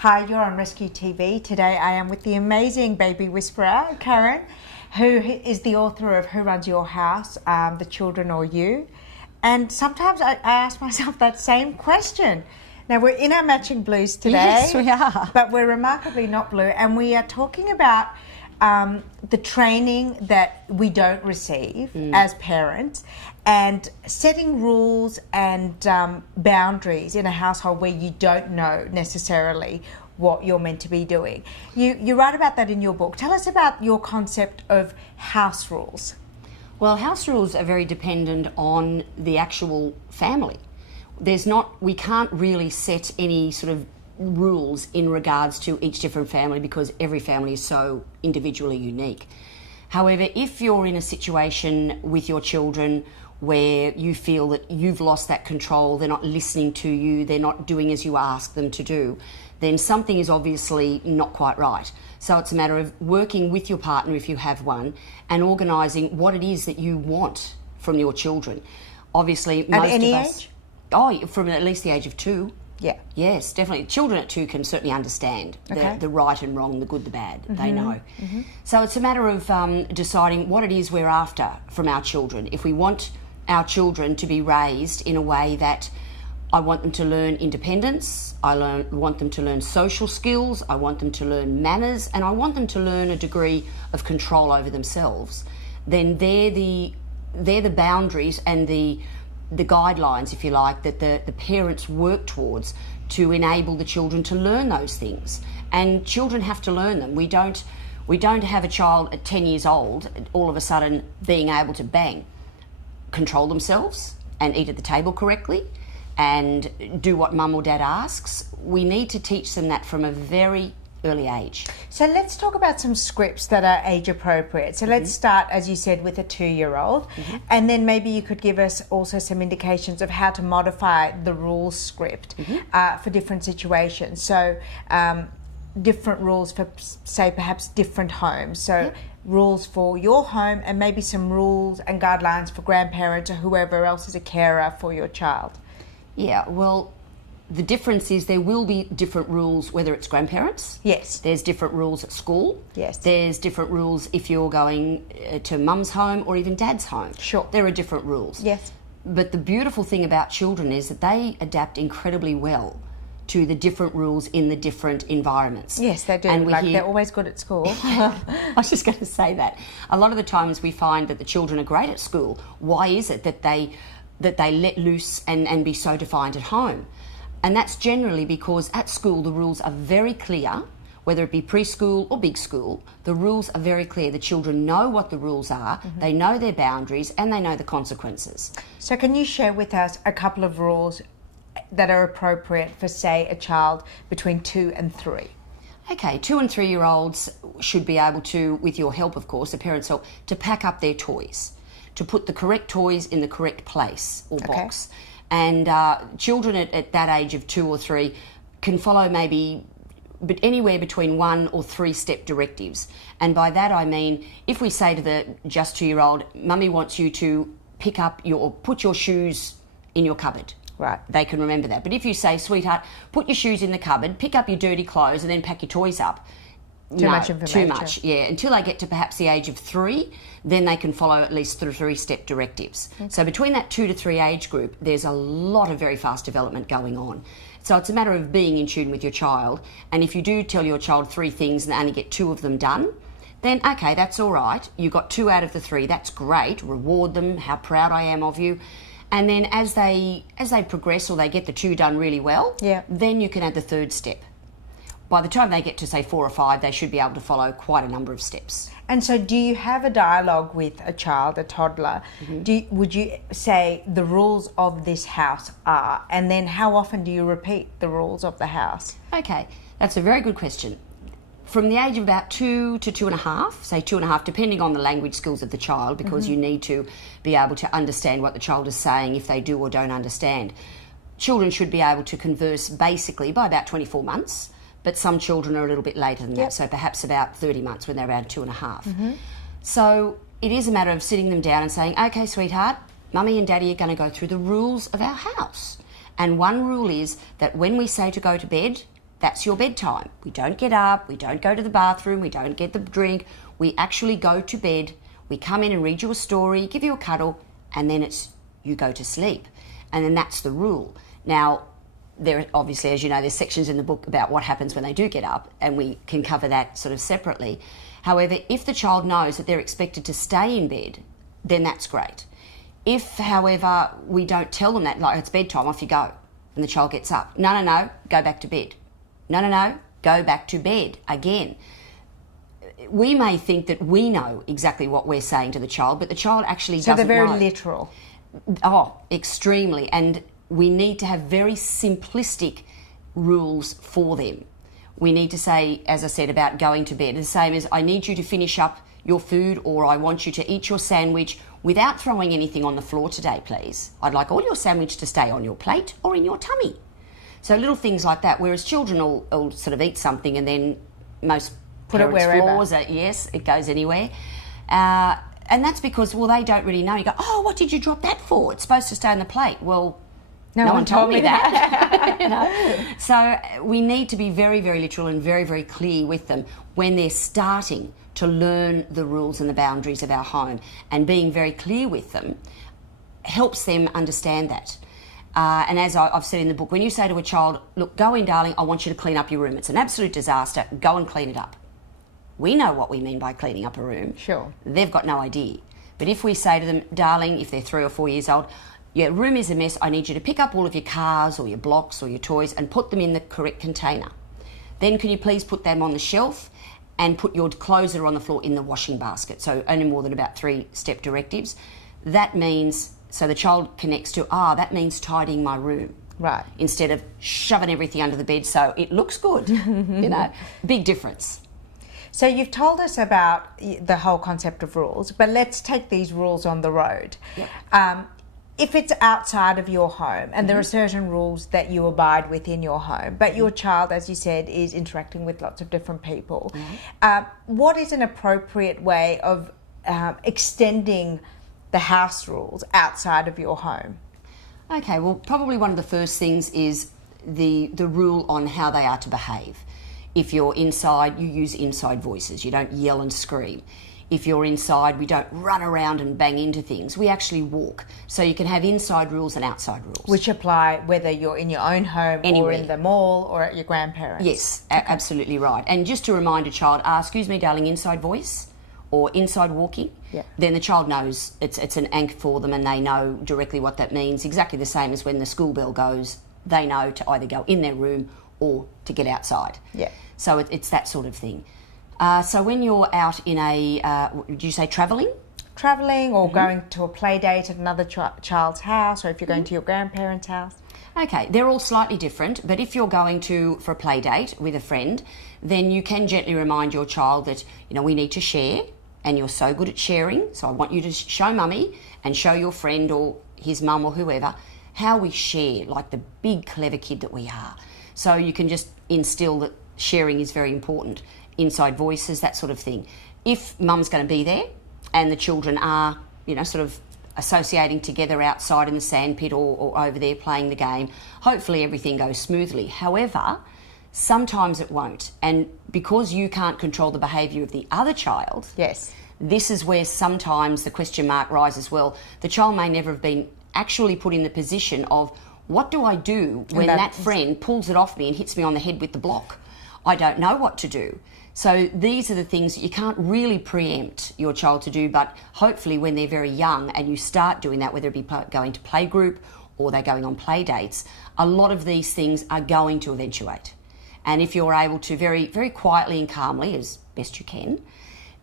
Hi, you're on Rescue TV. Today I am with the amazing baby whisperer, Karen, who is the author of Who Runs Your House, The Children or You. And sometimes I ask myself that same question. Now, we're in our matching blues today. Yes, we are. But we're remarkably not blue. And we are talking about the training that we don't receive as parents, and setting rules and boundaries in a household where you don't know necessarily what you're meant to be doing. You write about that in your book. Tell us about your concept of house rules. Well, house rules are very dependent on the actual family. We can't really set any sort of rules in regards to each different family because every family is so individually unique. However, if you're in a situation with your children where you feel that you've lost that control, they're not listening to you, they're not doing as you ask them to do, then something is obviously not quite right. So it's a matter of working with your partner, if you have one, and organising what it is that you want from your children. Obviously, most At any of us... age? Oh, from at least the age of 2. Yeah. Yes, definitely. Children at 2 can certainly understand the right and wrong, the good, the bad. They know. So it's a matter of deciding what it is we're after from our children. If we want our children to be raised in a way that I want them to learn independence, want them to learn social skills, I want them to learn manners, and I want them to learn a degree of control over themselves, then they're the boundaries and the guidelines, if you like, that the parents work towards to enable the children to learn those things. And children have to learn them. We don't have a child at 10 years old all of a sudden being able to control themselves and eat at the table correctly and do what mum or dad asks. We need to teach them that from a very early age. So let's talk about some scripts that are age appropriate. So let's start, as you said, with a 2-year-old, and then maybe you could give us also some indications of how to modify the rules script for different situations. So different rules for, say, perhaps different homes. So rules for your home, and maybe some rules and guidelines for grandparents or whoever else is a carer for your child. Yeah, well, the difference is there will be different rules whether it's grandparents. Yes. There's different rules at school. Yes. There's different rules if you're going to mum's home or even dad's home. Sure. There are different rules. Yes. But the beautiful thing about children is that they adapt incredibly well to the different rules in the different environments. Yes, they do. And they're always good at school. I was just going to say that. A lot of the times we find that the children are great at school. Why is it that they let loose and be so defiant at home? And that's generally because at school the rules are very clear, whether it be preschool or big school. The rules are very clear. The children know what the rules are, they know their boundaries, and they know the consequences. So can you share with us a couple of rules that are appropriate for, say, a child between 2 and 3? Okay, 2 and 3-year-olds should be able to, with your help of course, the parents' help, to pack up their toys, to put the correct toys in the correct place or box. And children at that age of 2 or 3 can follow but anywhere between 1 or 3 step directives. And by that I mean, if we say to the just 2-year-old, Mummy wants you to put your shoes in your cupboard. Right. They can remember that. But if you say, sweetheart, put your shoes in the cupboard, pick up your dirty clothes and then pack your toys up. Too much information. Too much, yeah. Until they get to perhaps the age of 3, then they can follow at least 3-step directives. So between that 2 to 3 age group, there's a lot of very fast development going on. So it's a matter of being in tune with your child. And if you do tell your child 3 things and they only get 2 of them done, then okay, that's all right. You got 2 out of the 3. That's great. Reward them. How proud I am of you. And then as they progress or they get the 2 done really well, then you can add the 3rd step. By the time they get to, say, 4 or 5, they should be able to follow quite a number of steps. And so do you have a dialogue with a child, a toddler? Would you say the rules of this house are, and then how often do you repeat the rules of the house? Okay, that's a very good question. From the age of about 2 to 2.5, say 2.5, depending on the language skills of the child, because you need to be able to understand what the child is saying if they do or don't understand. Children should be able to converse basically by about 24 months. But some children are a little bit later than that, so perhaps about 30 months when they're around 2.5. So it is a matter of sitting them down and saying, okay, sweetheart, Mummy and Daddy are going to go through the rules of our house. And one rule is that when we say to go to bed, That's your bedtime. We don't get up, we don't go to the bathroom, we don't get the drink. We actually go to bed. We come in and read you a story, give you a cuddle, and then you go to sleep. And then that's the rule. Now, there obviously, as you know, there's sections in the book about what happens when they do get up, and we can cover that sort of separately. However, if the child knows that they're expected to stay in bed, then that's great. If, however, we don't tell them that, like it's bedtime, off you go, and the child gets up, no, go back to bed. No, go back to bed again. We may think that we know exactly what we're saying to the child, but the child actually doesn't know. So they're very literal. Oh, extremely. And we need to have very simplistic rules for them. We need to say, as I said, about going to bed, the same as I need you to finish up your food, or I want you to eat your sandwich without throwing anything on the floor today, please. I'd like all your sandwich to stay on your plate or in your tummy. So little things like that, whereas children will sort of eat something and then most put it wherever. Floors are, yes, it goes anywhere. And that's because, well, they don't really know. You go, oh, what did you drop that for? It's supposed to stay on the plate. Well, no one told me that. You know? So we need to be very, very literal and very, very clear with them when they're starting to learn the rules and the boundaries of our home. And being very clear with them helps them understand that. And as I've said in the book, when you say to a child, look, go in, darling, I want you to clean up your room. It's an absolute disaster. Go and clean it up. We know what we mean by cleaning up a room. Sure. They've got no idea. But if we say to them, darling, if they're 3 or 4 years old, your room is a mess, I need you to pick up all of your cars or your blocks or your toys and put them in the correct container. Then can you please put them on the shelf and put your clothes that are on the floor in the washing basket? So only more than about 3-step directives. That means, so the child connects to, that means tidying my room. Right. Instead of shoving everything under the bed so it looks good. You know, big difference. So you've told us about the whole concept of rules, but let's take these rules on the road. Yep. If it's outside of your home and there are certain rules that you abide within your home, but your child, as you said, is interacting with lots of different people, what is an appropriate way of extending the house rules outside of your home? Okay, well, probably one of the first things is the rule on how they are to behave. If you're inside, you use inside voices. You don't yell and scream. If you're inside, we don't run around and bang into things. We actually walk. So you can have inside rules and outside rules. Which apply whether you're in your own home Anywhere. Or in the mall or at your grandparents'. Yes, absolutely right. And just to remind a child, excuse me, darling, inside voice or inside walking, then the child knows it's an anchor for them and they know directly what that means. Exactly the same as when the school bell goes, they know to either go in their room or to get outside. Yeah. So it's that sort of thing. So when you're out in did you say travelling? Travelling or going to a play date at another child's house, or if you're going to your grandparents' house? Okay, they're all slightly different, but if you're going for a play date with a friend, then you can gently remind your child that, you know, we need to share, and you're so good at sharing, so I want you to show mummy and show your friend or his mum or whoever how we share, like the big clever kid that we are. So you can just instill that sharing is very important. Inside voices, that sort of thing. If mum's going to be there and the children are, you know, sort of associating together outside in the sandpit or over there playing the game, hopefully everything goes smoothly. However, sometimes it won't. And because you can't control the behaviour of the other child, yes, this is where sometimes the question mark rises. Well, the child may never have been actually put in the position of, what do I do when that friend pulls it off me and hits me on the head with the block? I don't know what to do. So these are the things that you can't really preempt your child to do, but hopefully when they're very young and you start doing that, whether it be going to playgroup or they're going on play dates, a lot of these things are going to eventuate. And if you're able to very, very quietly and calmly, as best you can,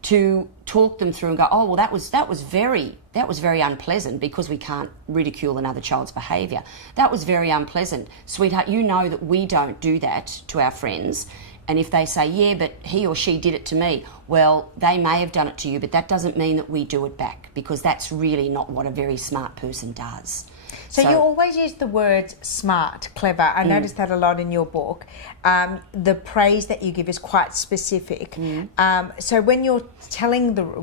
to talk them through and go, oh, well, that was very unpleasant, because we can't ridicule another child's behaviour. That was very unpleasant. Sweetheart, you know that we don't do that to our friends. And if they say, yeah, but he or she did it to me, well, they may have done it to you, but that doesn't mean that we do it back, because that's really not what a very smart person does. So you always use the words smart, clever. I noticed that a lot in your book. The praise that you give is quite specific. So when you're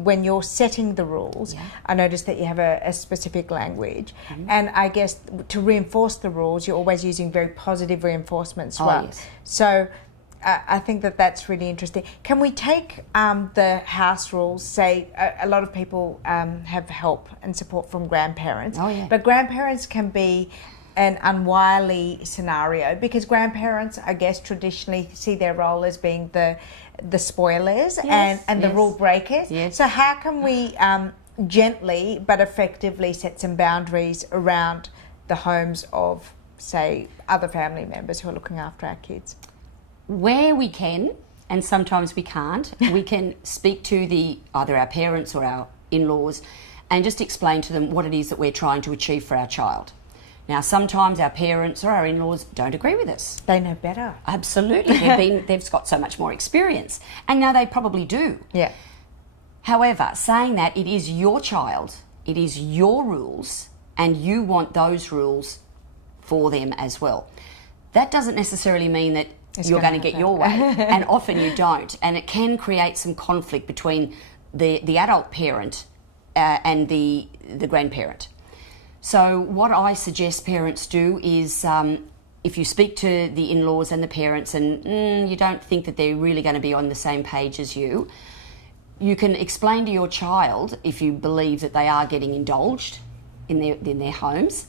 when you're setting the rules, I noticed that you have a specific language. And I guess to reinforce the rules, you're always using very positive reinforcements as well. Yes. So I think that that's really interesting. Can we take the house rules, say a lot of people have help and support from grandparents, but grandparents can be an unwily scenario because grandparents, I guess, traditionally see their role as being the spoilers and the rule breakers. So how can we gently but effectively set some boundaries around the homes of, say, other family members who are looking after our kids? Where we can, and sometimes we can't, we can speak to either our parents or our in-laws and just explain to them what it is that we're trying to achieve for our child. Now, sometimes our parents or our in-laws don't agree with us. They know better. Absolutely. They've got so much more experience. And now they probably do. Yeah. However, saying that it is your child, it is your rules, and you want those rules for them as well. That doesn't necessarily mean that you're going to get your way, and often you don't, and it can create some conflict between the adult parent and the grandparent. So what I suggest parents do is if you speak to the in-laws and the parents and you don't think that they're really going to be on the same page as you, you can explain to your child, if you believe that they are getting indulged in their homes,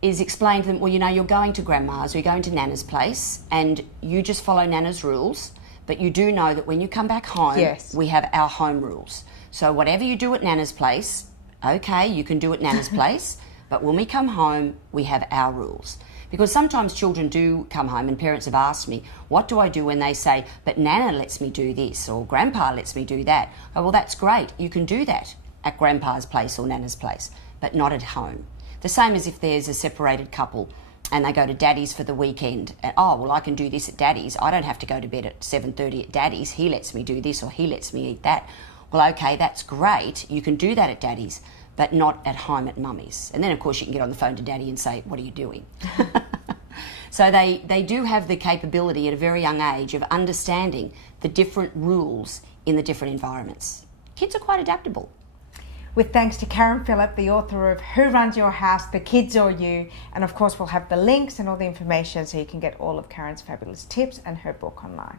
is explain to them, well, you know, you're going to grandma's or you're going to Nana's place and you just follow Nana's rules, but you do know that when you come back home, we have our home rules. So whatever you do at Nana's place, okay, you can do at Nana's place, but when we come home, we have our rules. Because sometimes children do come home and parents have asked me, what do I do when they say, but Nana lets me do this or Grandpa lets me do that? Oh, well, that's great. You can do that at Grandpa's place or Nana's place, but not at home. The same as if there's a separated couple and they go to Daddy's for the weekend. And, oh, well, I can do this at Daddy's. I don't have to go to bed at 7:30 at Daddy's. He lets me do this or he lets me eat that. Well, okay, that's great. You can do that at Daddy's, but not at home at Mummy's. And then, of course, you can get on the phone to Daddy and say, what are you doing? So they do have the capability at a very young age of understanding the different rules in the different environments. Kids are quite adaptable. With thanks to Karen Phillip, the author of Who Runs Your House, The Kids or You. And of course, we'll have the links and all the information so you can get all of Karen's fabulous tips and her book online.